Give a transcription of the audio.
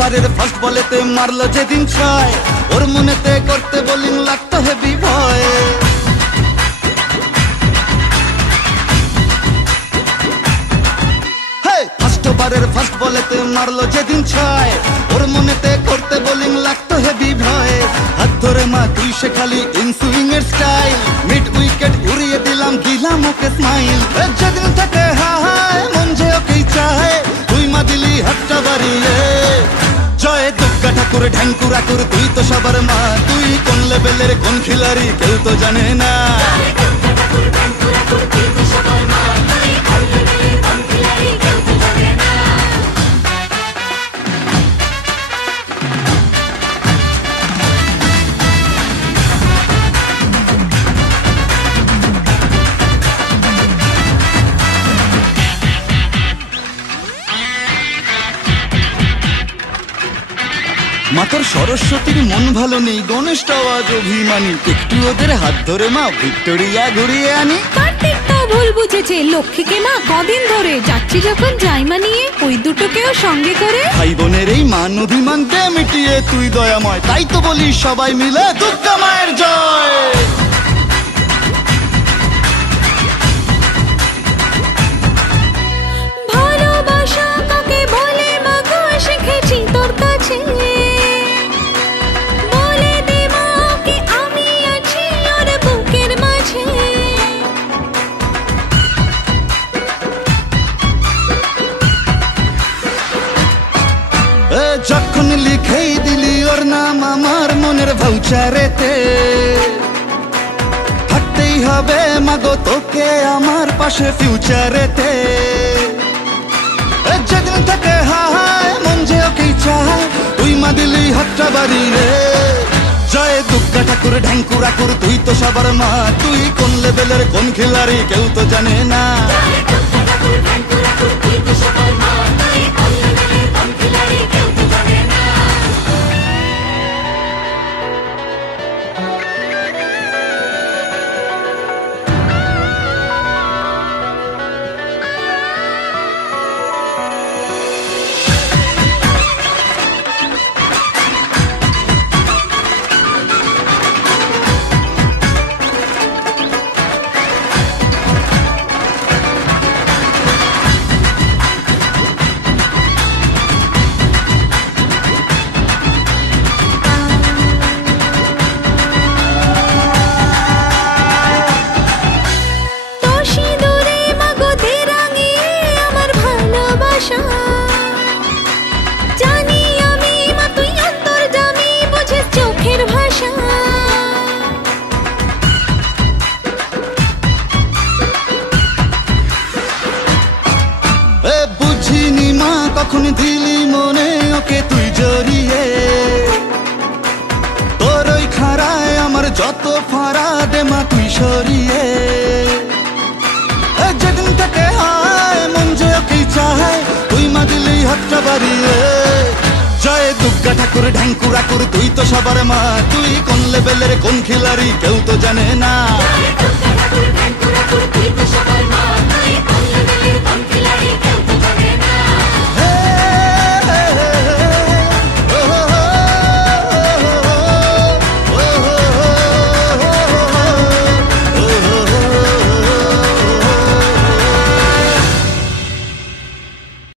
ওভারের ফার্স্ট বলেতে মারলো যেদিন ছয়, ওর মনেতে করতে বোলিং লাগতো হেভি ভয়। ফার্স্ট ওভারের ফার্স্ট বলেতে মারলো যেদিন ছয়, ওর মনেতে করতে বোলিং লাগতো হেভি ভয়। হাত ধরে মা তুই শেখালি ইনসুইং এর স্টাইল, মিড উইকেট উড়িয়ে দিলাম ওকে স্মাইল। যেদিন থেকে হায় মন যে ওকেই চায়, তুই মা দিলি হাতটা বাড়িয়ে। জয় দুর্গা ঠাকুর ঢ্যাঙ্কুরা কুর, তুই তো সবার মা, তুই কোন লেভেলের কোন খিলাড়ি কেউ তো জানে না। মাতর সরস্বতীর মন ভালো নেই, গণেশটাও আজ অভিমানী, একটু ওদের হাত ধরে মা ভিক্টোরিয়া ঘুরিয়ে আনি। কার্তিকটাও ভুল বুঝেছে, লক্ষ্মীকে মা কদিন ধরে যাচ্ছি যখন যাই মানিয়ে, ওই দুটোকেও সঙ্গে করে। ভাই বোনের এই মান অভিমানকে মিটিয়ে তুই দয়াময়, তাই তো বলি সবাই মিলে দুর্গা মায়ের জয়। ভালোবাসা কাকে বলে মা গো শিখেছি তোর কাছে, বলে দে মা কি আমি আছি ওর বুকের মাঝে। যখন লিখেই দিলি ওর নাম আমার মনের ভাউচারেতে, থাকতেই হবে মাগো তোকে আমার পাশে ফিউচারেতে। যেদিন থেকে হায় মন যে ওকেই চায়, তুই মা দিলি হাতটা বাড়িয়ে। জয় দুর্গা ঠাকুর ঢ্যাঙ্কুরা কুর, তুই তো সবার মা, তুই কোন লেভেলের কোন খিলাড়ি কেউ তো জানে না। জানি আমি মা তুই অন্তর জামি, বুঝে চোখের ভাষা। বুঝিনি মা কখন দিলি মনে ওকে তুই জড়িয়ে, তোর ওই খাড়ায় আমার যত ফাড়া দে মা তুই সরিয়ে। যেদিন থেকে হায় মন যে ওকেই চায়, তুই মা দিলি হাতটা বাড়িয়ে। জয় দুর্গা ঠাকুর ঢ্যাঙ্কুরা কুর, তুই তো সবার মা, তুই কোন লেভেলের কোন খিলাড়ি কেউ তো জানে না।